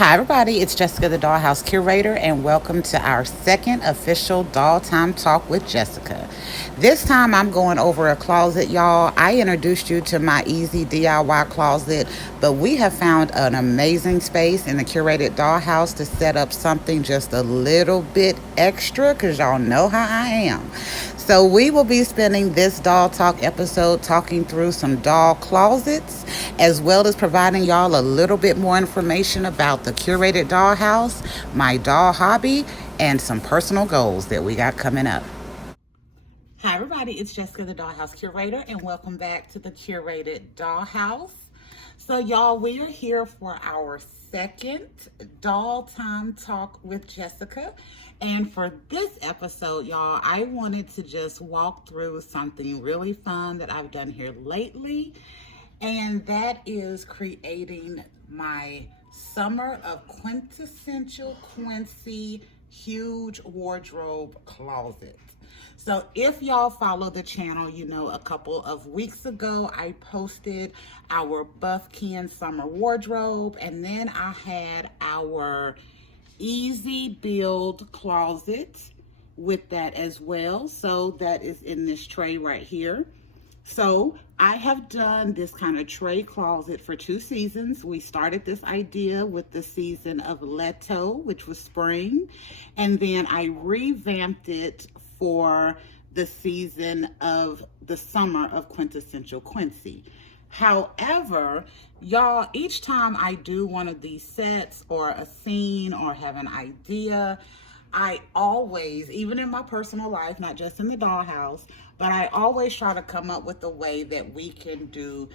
Hi, everybody. It's Jessica, the Dollhouse Curator, and welcome to our second official Doll Time Talk with Jessica. This time, I'm going over a closet, y'all. I introduced you to my easy DIY closet, but we have found an amazing space in the Curated Dollhouse to set up something just a little bit extra because y'all know how I am. So, we will be spending this Doll Talk episode talking through some doll closets, as well as providing y'all a little bit more information about the curated dollhouse, my doll hobby, and some personal goals that we got coming up. Hi, everybody. It's Jessica, the Dollhouse Curator, and welcome back to the Curated Dollhouse. So, y'all, we are here for our second Doll Time Talk with Jessica. And for this episode, y'all, I wanted to just walk through something really fun that I've done here lately, and that is creating my Summer of Quintessential Quincy huge wardrobe closet. So if y'all follow the channel, you know a couple of weeks ago I posted our Buffkin summer wardrobe, and then I had our easy build closet with that as well. So that is in this tray right here. So I have done this kind of tray closet for 2 seasons. We started this idea with the season of Leto, which was spring, and then I revamped it for the season of the summer of Quintessential Quincy. However, y'all, each time I do one of these sets or a scene or have an idea, I always, even in my personal life, not just in the dollhouse, but I always try to come up with a way that we can do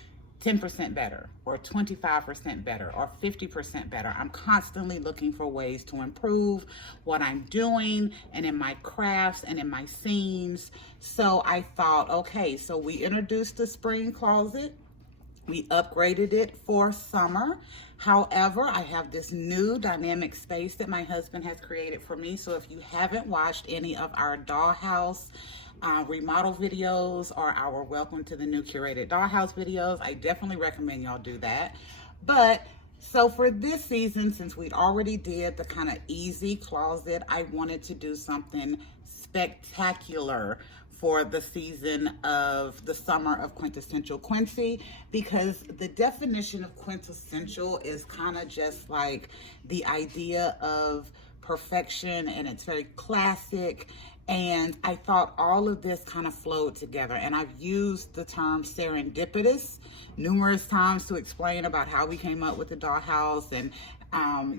10% better or 25% better or 50% better. I'm constantly looking for ways to improve what I'm doing and in my crafts and in my scenes. So I thought, okay, so we introduced the spring closet. We upgraded it for summer. However, I have this new dynamic space that my husband has created for me. So if you haven't watched any of our dollhouse remodel videos or our welcome to the new curated dollhouse videos, I definitely recommend y'all do that. But so for this season, since we'd already did the kind of easy closet, I wanted to do something spectacular for the season of the summer of Quintessential Quincy, because the definition of quintessential is kind of just like the idea of perfection, and it's very classic. And I thought all of this kind of flowed together, and I've used the term serendipitous numerous times to explain about how we came up with the dollhouse, and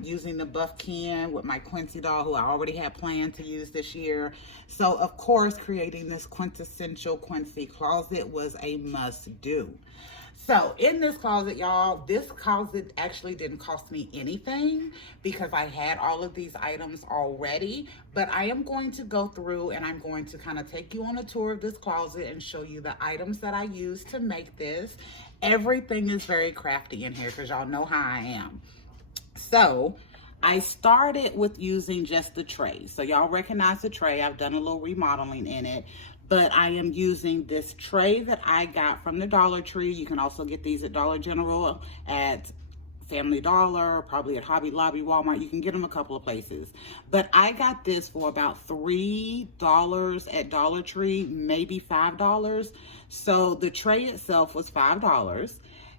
using the Buffkin with my Quincy doll, who I already had planned to use this year. So of course, creating this quintessential Quincy closet was a must do. So in this closet, y'all, this closet actually didn't cost me anything because I had all of these items already. But I am going to go through and I'm going to kind of take you on a tour of this closet and show you the items that I used to make this. Everything is very crafty in here because y'all know how I am. So I started with using just the tray. So y'all recognize the tray. I've done a little remodeling in it, but I am using this tray that I got from the Dollar Tree. You can also get these at Dollar General, at Family Dollar, probably at Hobby Lobby, Walmart. You can get them a couple of places. But I got this for about $3 at Dollar Tree, maybe $5. So the tray itself was $5,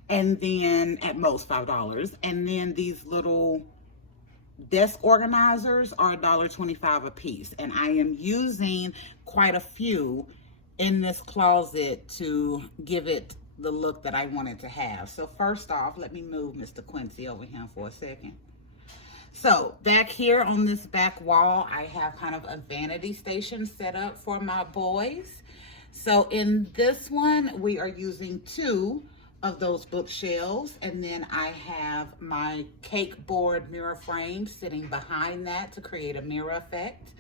and then at most $5. And then these little desk organizers are $1.25 a piece. And I am using quite a few in this closet to give it the look that I wanted to have. So first off, let me move Mr. Quincy over here for a second. So back here on this back wall, I have kind of a vanity station set up for my boys. So in this one, we are using 2 of those bookshelves, and then I have my cake board mirror frame sitting behind that to create a mirror effect.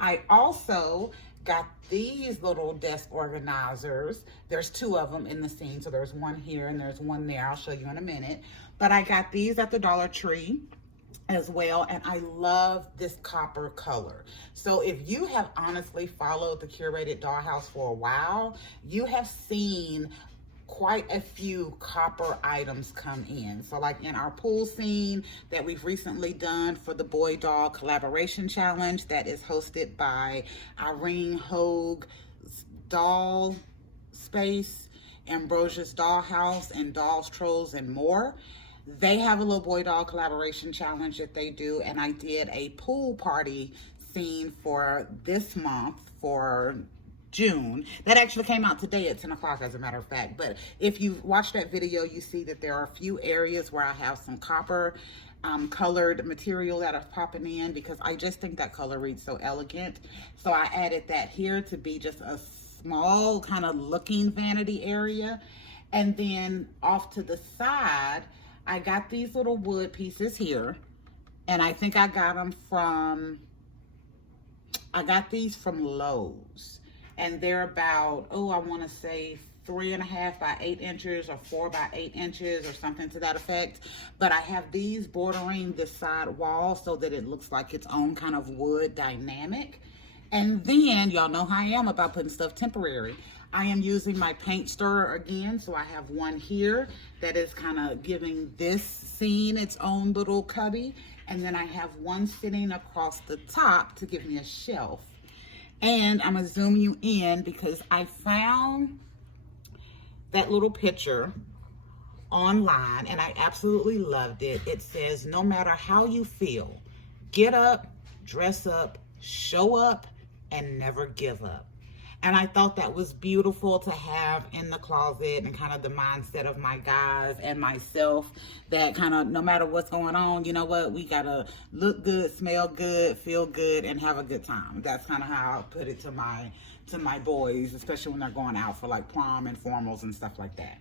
I also got these little desk organizers. There's 2 of them in the scene, so there's one here and there's one there. I'll show you in a minute. But I got these at the Dollar Tree as well, and I love this copper color. So if you have honestly followed the curated dollhouse for a while, you have seen quite a few copper items come in. So like in our pool scene that we've recently done for the Boy Doll Collaboration Challenge that is hosted by Irene Hogue Doll Space, Ambrosia's Dollhouse, and Dolls, Trolls, and More. They have a little Boy Doll Collaboration Challenge that they do, and I did a pool party scene for this month for June. That actually came out today at 10 o'clock, as a matter of fact. But if you watch that video, you see that there are a few areas where I have some copper colored material that are popping in, because I just think that color reads so elegant. So I added that here to be just a small kind of looking vanity area. And then off to the side, I got these little wood pieces here, and I think I got these from Lowe's, and they're about, oh, I want to say 3.5 by 8 inches or 4 by 8 inches or something to that effect. But I have these bordering this side wall so that it looks like its own kind of wood dynamic. And then y'all know how I am about putting stuff temporary. I am using my paint stirrer again. So I have one here that is kind of giving this scene its own little cubby. And then I have one sitting across the top to give me a shelf. And I'm gonna zoom you in because I found that little picture online and I absolutely loved it. It says, no matter how you feel, get up, dress up, show up, and never give up. And I thought that was beautiful to have in the closet, and kind of the mindset of my guys and myself, that kind of no matter what's going on, you know what, we gotta look good, smell good, feel good, and have a good time. That's kind of how I put it to my boys, especially when they're going out for like prom and formals and stuff like that.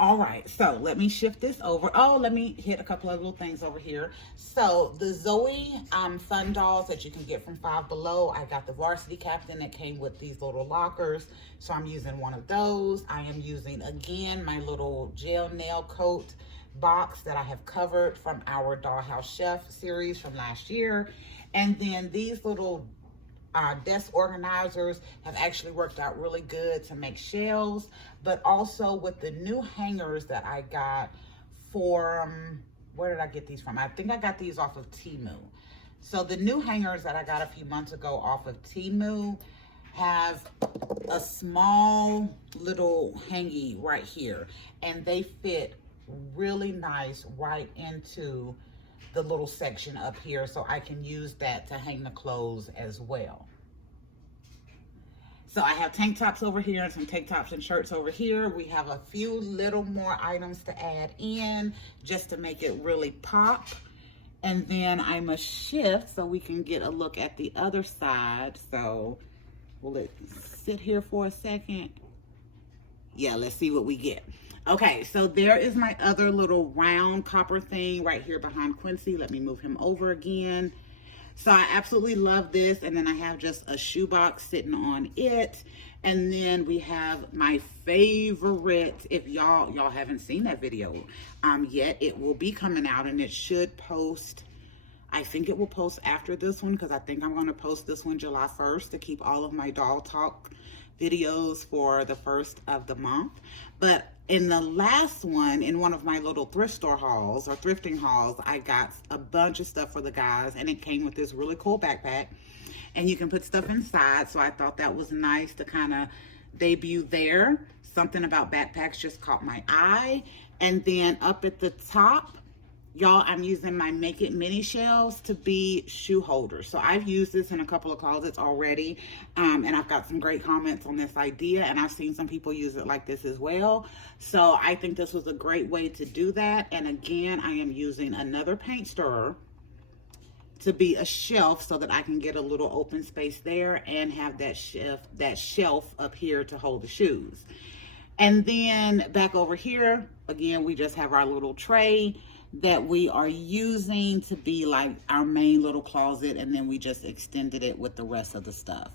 All right, so let me shift this over. Oh, let me hit a couple of little things over here. So the Zoe fun dolls that you can get from Five Below, I got the Varsity Captain that came with these little lockers. So I'm using one of those. I am using, again, my little gel nail coat box that I have covered from our Dollhouse Chef series from last year. And then these little desk organizers have actually worked out really good to make shelves, but also with the new hangers that I got for, where did I get these from? I think I got these off of Temu. So the new hangers that I got a few months ago off of Temu have a small little hangy right here, and they fit really nice right into the little section up here, so I can use that to hang the clothes as well. So I have tank tops over here and some tank tops and shirts over here. We have a few little more items to add in just to make it really pop. And then I must shift so we can get a look at the other side. So will it sit here for a second? Yeah, let's see what we get. Okay, so there is my other little round copper thing right here behind Quincy. Let me move him over again. So I absolutely love this. And then I have just a shoebox sitting on it. And then we have my favorite, if y'all haven't seen that video yet, it will be coming out, and it should post, I think it will post after this one, because I think I'm going to post this one July 1st to keep all of my doll talk videos for the first of the month. But in the last one, in one of my little thrift store hauls or thrifting hauls, I got a bunch of stuff for the guys, and it came with this really cool backpack, and you can put stuff inside. So I thought that was nice to kind of debut there. Something about backpacks just caught my eye. And then up at the top, y'all, I'm using my Make It mini shelves to be shoe holders. So I've used this in a couple of closets already, and I've got some great comments on this idea, and I've seen some people use it like this as well. So I think this was a great way to do that. And again, I am using another paint stirrer to be a shelf so that I can get a little open space there and have that shelf up here to hold the shoes. And then back over here, again, we just have our little tray that we are using to be like our main little closet, and then we just extended it with the rest of the stuff.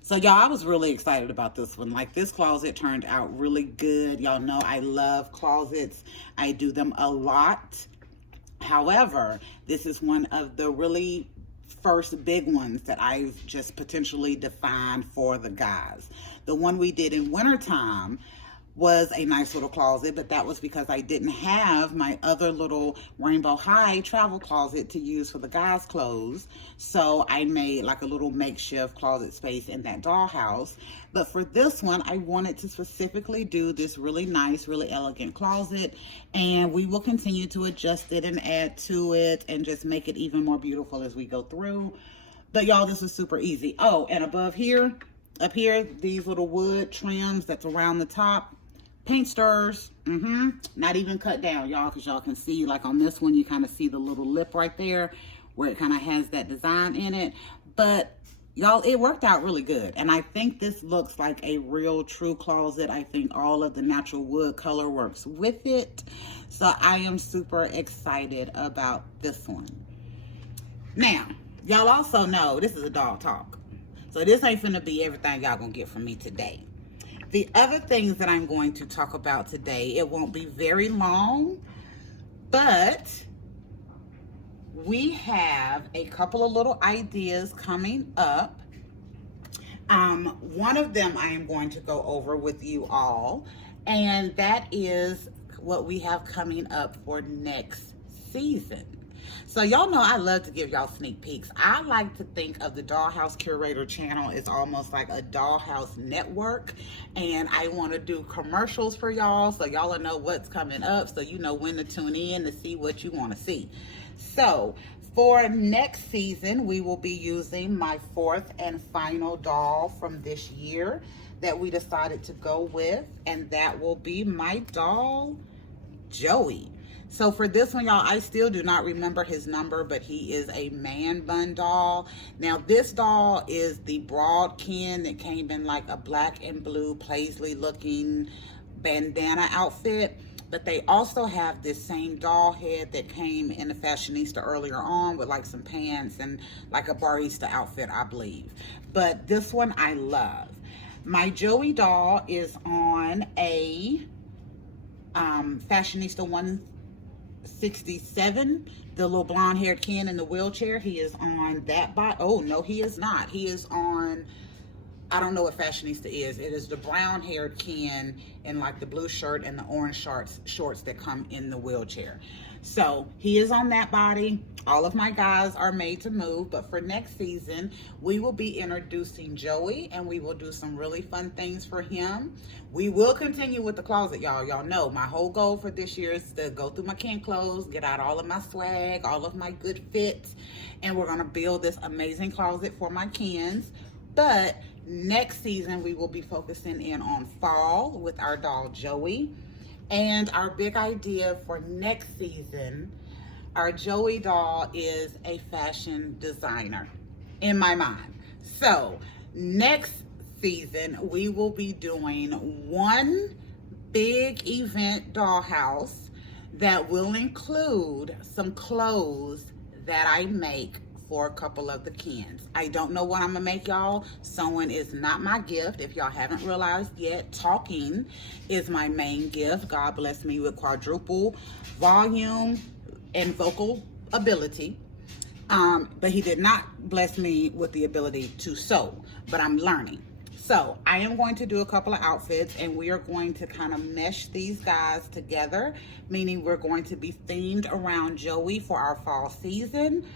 So y'all, I was really excited about this one. Like, this closet turned out really good. Y'all know I love closets. I do them a lot. However, this is one of the really first big ones that I've just potentially defined for the guys. The one we did in wintertime was a nice little closet, but that was because I didn't have my other little Rainbow High travel closet to use for the guys' clothes. So I made like a little makeshift closet space in that dollhouse. But for this one, I wanted to specifically do this really nice, really elegant closet, and we will continue to adjust it and add to it and just make it even more beautiful as we go through. But y'all, this is super easy. Oh, and above here, up here, these little wood trims that's around the top, paint stirrers, not even cut down, y'all, because y'all can see, like on this one, you kind of see the little lip right there where it kind of has that design in it. But y'all, it worked out really good. And I think this looks like a real true closet. I think all of the natural wood color works with it. So I am super excited about this one. Now, y'all also know this is a doll talk. So this ain't finna be everything y'all gonna get from me today. The other things that I'm going to talk about today, it won't be very long, but we have a couple of little ideas coming up. One of them I am going to go over with you all, and that is what we have coming up for next season. So y'all know I love to give y'all sneak peeks. I like to think of the Dollhouse Curator channel as almost like a Dollhouse network, and I want to do commercials for y'all so y'all will know what's coming up, so you know when to tune in to see what you want to see. So for next season, we will be using my fourth and final doll from this year that we decided to go with, and that will be my doll, Joey. So for this one, y'all, I still do not remember his number, but he is a man bun doll. Now, this doll is the broadkin that came in like a black and blue paisley looking bandana outfit. But they also have this same doll head that came in the Fashionista earlier on with like some pants and like a barista outfit, I believe. But this one I love. My Joey doll is on a Fashionista 167, the little blonde haired Ken in the wheelchair. He is on that oh no, he is not. He is on, I don't know what Fashionista is. It is the brown haired Ken in like the blue shirt and the orange shorts that come in the wheelchair. So he is on that body. All of my guys are made to move, but for next season, we will be introducing Joey, and we will do some really fun things for him. We will continue with the closet, y'all. Y'all know my whole goal for this year is to go through my Ken clothes, get out all of my swag, all of my good fits, and we're gonna build this amazing closet for my Kens. But next season, we will be focusing in on fall with our doll, Joey. And our big idea for next season, our Joey doll is a fashion designer in my mind. So next season, we will be doing one big event dollhouse that will include some clothes that I make for a couple of the Kens. I don't know what I'm gonna make, y'all. Sewing is not my gift. If y'all haven't realized yet, talking is my main gift. God bless me with quadruple volume and vocal ability. But he did not bless me with the ability to sew, but I'm learning. So I am going to do a couple of outfits, and we are going to kind of mesh these guys together, meaning we're going to be themed around Joey for our fall season.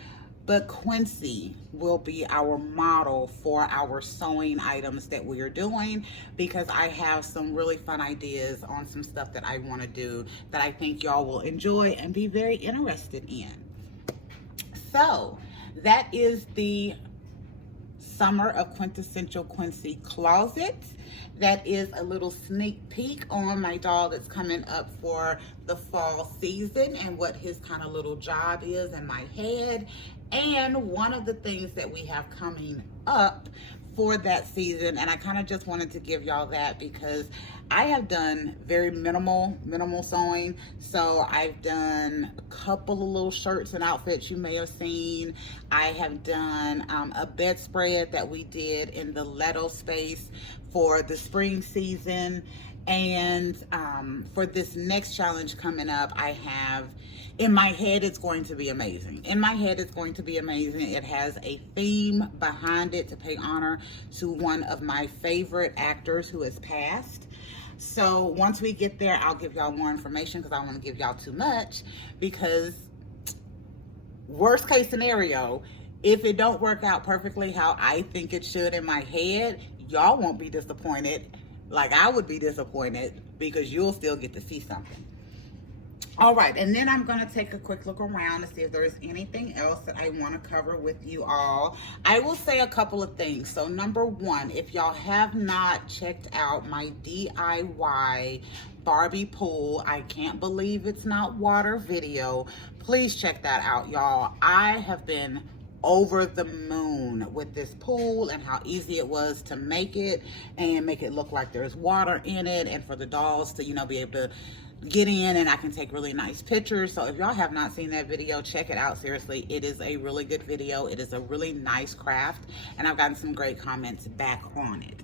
But Quincy will be our model for our sewing items that we are doing, because I have some really fun ideas on some stuff that I want to do that I think y'all will enjoy and be very interested in. So that is the Summer of Quintessential Quincy closet. That is a little sneak peek on my doll that's coming up for the fall season and what his kind of little job is in my head. And one of the things that we have coming up for that season, and I kind of just wanted to give y'all that because I have done very minimal sewing. So I've done a couple of little shirts and outfits you may have seen. I have done a bedspread that we did in the Leto space for the spring season. And for this next challenge coming up, I have, in my head, it's going to be amazing. In my head, it's going to be amazing. It has a theme behind it to pay honor to one of my favorite actors who has passed. So once we get there, I'll give y'all more information because I don't want to give y'all too much, because worst case scenario, if it don't work out perfectly how I think it should in my head, y'all won't be disappointed like I would be disappointed, because you'll still get to see something. All right, and then I'm going to take a quick look around to see if there's anything else that I want to cover with you all. I will say a couple of things. So number one, if y'all have not checked out my DIY Barbie pool, I can't believe it's not water video, please check that out, y'all. I have been over the moon with this pool and how easy it was to make it and make it look like there's water in it, and for the dolls to, you know, be able to get in and I can take really nice pictures. So if y'all have not seen that video, check it out. Seriously, it is a really good video. It is a really nice craft, and I've gotten some great comments back on it.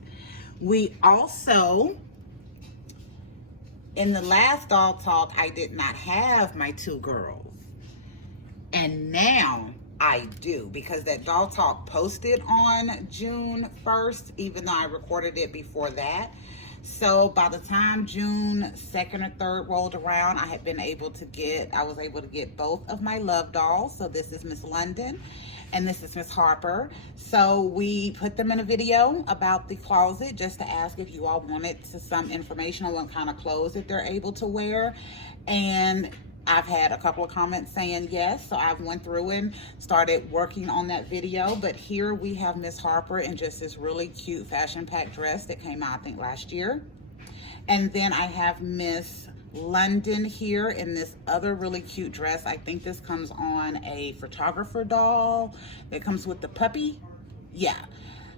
We also, in the last doll talk, I did not have my two girls, and now I do, because that doll talk posted on June 1st, even though I recorded it before that. So by the time June 2nd or 3rd rolled around, I was able to get both of my love dolls. So this is Miss London and this is Miss Harper. So we put them in a video about the closet just to ask if you all wanted some information on what kind of clothes that they're able to wear. And I've had a couple of comments saying yes, so I've went through and started working on that video. But here we have Miss Harper in just this really cute fashion pack dress that came out, I think, last year. And then I have Miss London here in this other really cute dress. I think this comes on a photographer doll that comes with the puppy. Yeah.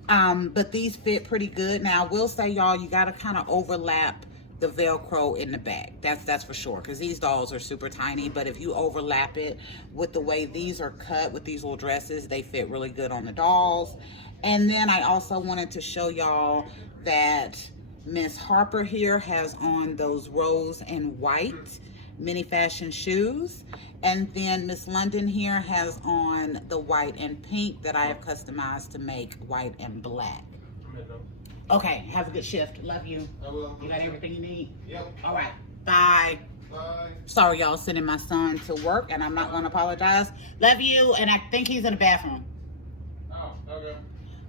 But these fit pretty good. Now, I will say, y'all, you got to kind of overlap the Velcro in the back. That's for sure, because these dolls are super tiny. But if you overlap it with the way these are cut with these little dresses, they fit really good on the dolls. And then I also wanted to show y'all that Miss Harper here has on those rose and white mini fashion shoes. And then Miss London here has on the white and pink that I have customized to make white and black. Okay, have a good shift. Love you. I will. You got everything you need? Yep. All right. Bye. Bye. Sorry, y'all, sending my son to work, and I'm not going to apologize. Love you, and I think he's in the bathroom. Oh, okay.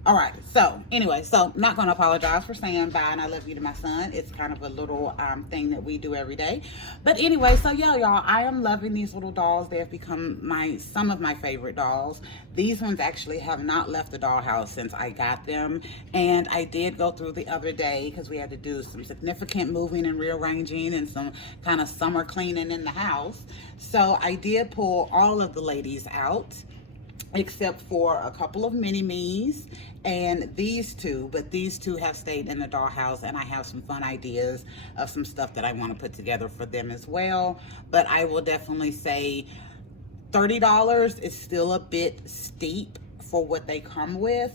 All right, so anyway, so not going to apologize for saying bye and I love you to my son. It's kind of a little thing that we do every day. But anyway, so yeah, y'all, I am loving these little dolls. They have become some of my favorite dolls. These ones actually have not left the dollhouse since I got them. And I did go through the other day because we had to do some significant moving and rearranging and some kind of summer cleaning in the house. So I did pull all of the ladies out, except for a couple of mini-me's and these two, but these two have stayed in the dollhouse, and I have some fun ideas of some stuff that I want to put together for them as well. But I will definitely say $30 is still a bit steep for what they come with,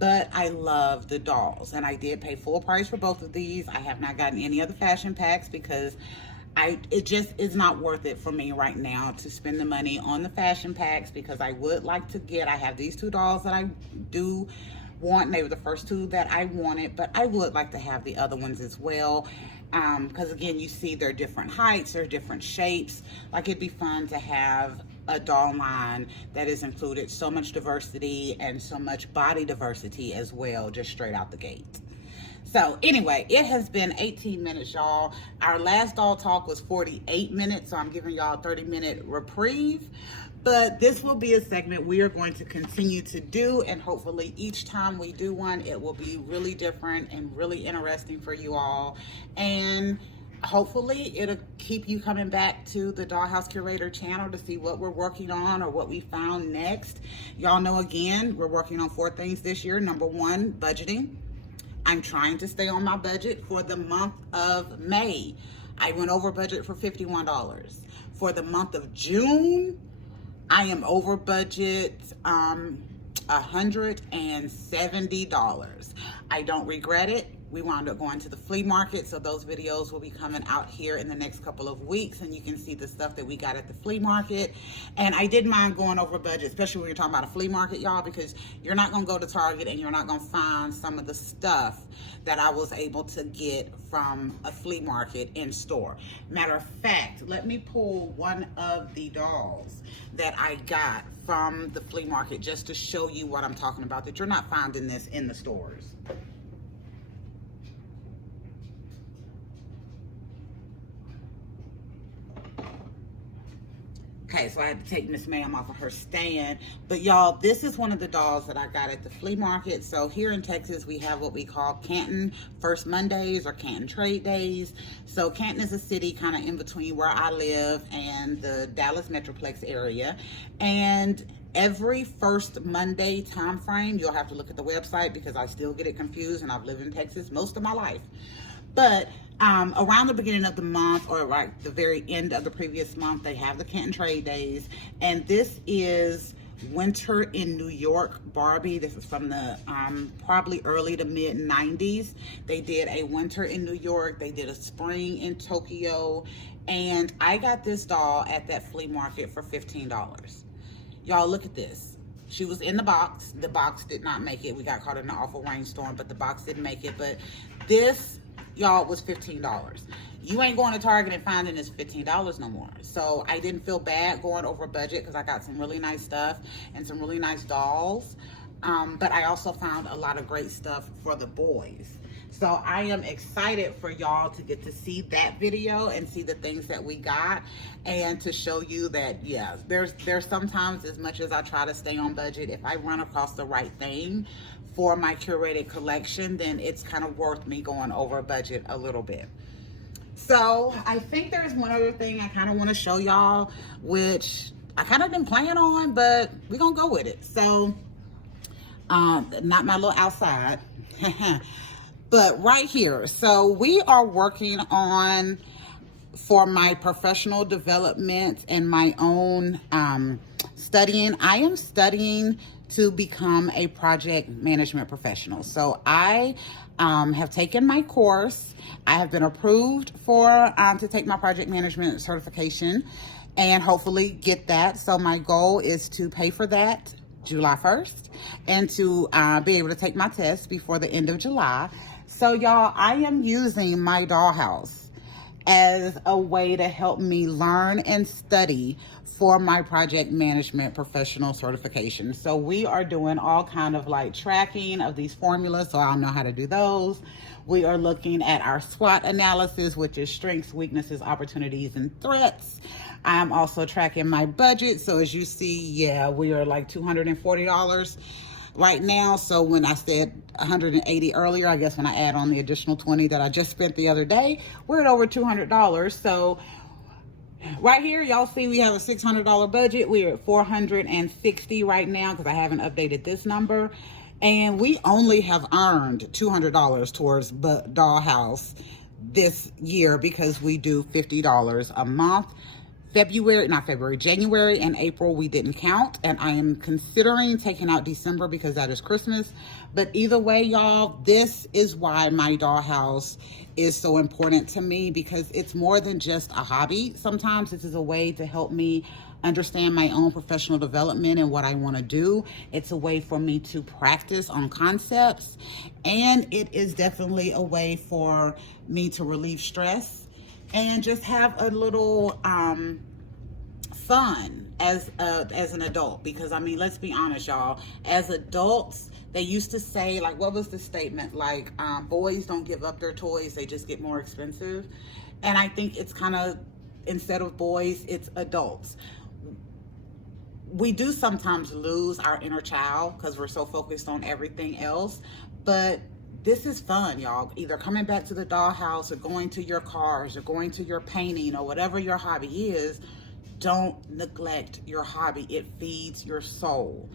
but I love the dolls, and I did pay full price for both of these. I have not gotten any other fashion packs because it just is not worth it for me right now to spend the money on the fashion packs, because I would like to I have these two dolls that I do want, and they were the first two that I wanted, but I would like to have the other ones as well, because again, you see they're different heights, they're different shapes. Like, it'd be fun to have a doll line that has included so much diversity and so much body diversity as well, just straight out the gate. So anyway, it has been 18 minutes, y'all. Our last doll talk was 48 minutes, so I'm giving y'all a 30-minute reprieve. But this will be a segment we are going to continue to do, and hopefully each time we do one, it will be really different and really interesting for you all. And hopefully it'll keep you coming back to the Dollhouse Curator channel to see what we're working on or what we found next. Y'all know, again, we're working on 4 things this year. Number 1, budgeting. I'm trying to stay on my budget for the month of May. I went over budget for $51. For the month of June, I am over budget $170. I don't regret it. we wound up going to the flea market, so those videos will be coming out here in the next couple of weeks, and you can see the stuff that we got at the flea market. And I didn't mind going over budget, especially when you're talking about a flea market, y'all, because you're not gonna go to Target and you're not gonna find some of the stuff that I was able to get from a flea market in store. Matter of fact, let me pull one of the dolls that I got from the flea market just to show you what I'm talking about, that you're not finding this in the stores. Okay, so I had to take Miss Ma'am off of her stand. But y'all, this is one of the dolls that I got at the flea market. So here in Texas, we have what we call Canton First Mondays or Canton Trade Days. So Canton is a city kind of in between where I live and the Dallas Metroplex area. And every first Monday time frame, you'll have to look at the website because I still get it confused, and I've lived in Texas most of my life. But around the beginning of the month, or right the very end of the previous month, they have the Canton Trade Days. And this is Winter in New York Barbie. This is from the probably early to mid 90s. They did a winter in New York. They did a spring in Tokyo. And I got this doll at that flea market for $15. Y'all, look at this. She was in the box. The box did not make it. We got caught in an awful rainstorm, but the box didn't make it. But this, y'all, was $15. You ain't going to Target and finding this $15 no more. So I didn't feel bad going over budget because I got some really nice stuff and some really nice dolls. But I also found a lot of great stuff for the boys. So I am excited for y'all to get to see that video and see the things that we got, and to show you that, yeah, there's sometimes, as much as I try to stay on budget, if I run across the right thing for my curated collection, then it's kind of worth me going over budget a little bit. So I think there's one other thing I kind of want to show y'all, which I kind of didn't plan on, but we're gonna go with it. So not my little outside. But right here, so we are working on, for my professional development and my own studying, I am studying to become a project management professional. So I have taken my course. I have been approved for to take my project management certification and hopefully get that. So my goal is to pay for that July 1st and to be able to take my test before the end of July. So y'all, I am using my dollhouse as a way to help me learn and study for my project management professional certification. So we are doing all kind of like tracking of these formulas, so I'll know how to do those. We are looking at our SWOT analysis, which is strengths, weaknesses, opportunities, and threats. I'm also tracking my budget. So as you see, yeah, we are like $240 right now. So when I said 180 earlier, I guess when I add on the additional 20 that I just spent the other day, we're at over $200. So right here, y'all see we have a $600 budget. We are at 460 right now because I haven't updated this number. And we only have earned $200 towards Dollhouse this year because we do $50 a month. January and April we didn't count, and I am considering taking out December because that is Christmas. But either way, y'all, this is why my dollhouse is so important to me, because it's more than just a hobby. Sometimes this is a way to help me understand my own professional development and what I want to do. It's a way for me to practice on concepts, and it is definitely a way for me to relieve stress and just have a little fun as an adult. Because I mean, let's be honest, y'all, as adults, they used to say, like, what was the statement, like, boys don't give up their toys, they just get more expensive. And I think it's kind of, instead of boys, it's adults. We do sometimes lose our inner child because we're so focused on everything else, but this is fun, y'all. Either coming back to the dollhouse or going to your cars or going to your painting or whatever your hobby is. Don't neglect your hobby. It feeds your soul.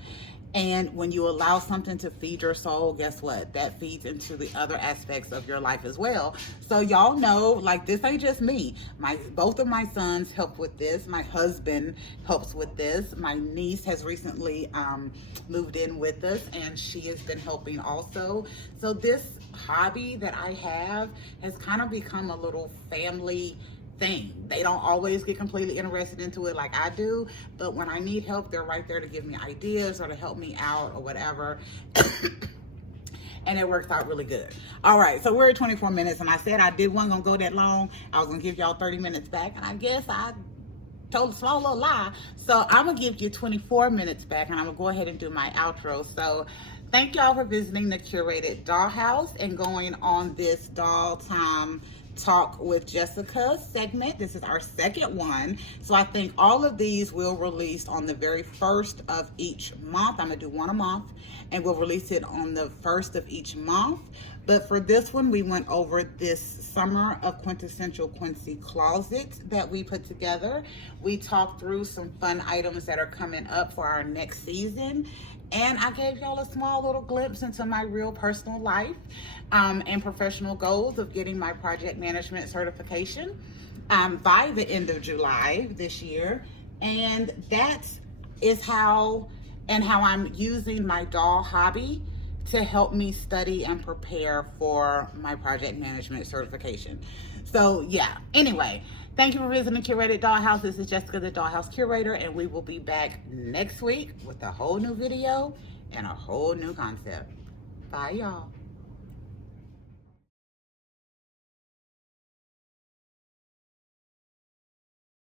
And when you allow something to feed your soul, guess what? That feeds into the other aspects of your life as well. So y'all know, like, this ain't just me. Both of my sons help with this. My husband helps with this. My niece has recently moved in with us, and she has been helping also. So this hobby that I have has kind of become a little family thing. They don't always get completely interested into it like I do, but when I need help, they're right there to give me ideas or to help me out or whatever. And it works out really good. All right, so we're at 24 minutes, and I said I wasn't gonna go that long. I was gonna give y'all 30 minutes back, and I guess I told a small little lie. So I'm gonna give you 24 minutes back, and I'm gonna go ahead and do my outro. So thank y'all for visiting the Curated Dollhouse and going on this Doll Time Talk with Jessica segment. This is our second one. So I think all of these will release on the very first of each month. I'm gonna do one a month, and we'll release it on the first of each month. But for this one, we went over this summer of quintessential Quincy closet that we put together. We talked through some fun items that are coming up for our next season. And I gave y'all a small little glimpse into my real personal life and professional goals of getting my project management certification by the end of July this year. And that is how I'm using my doll hobby to help me study and prepare for my project management certification. So yeah, anyway, thank you for visiting Curated Dollhouse. This is Jessica, the Dollhouse Curator, and we will be back next week with a whole new video and a whole new concept. Bye, y'all.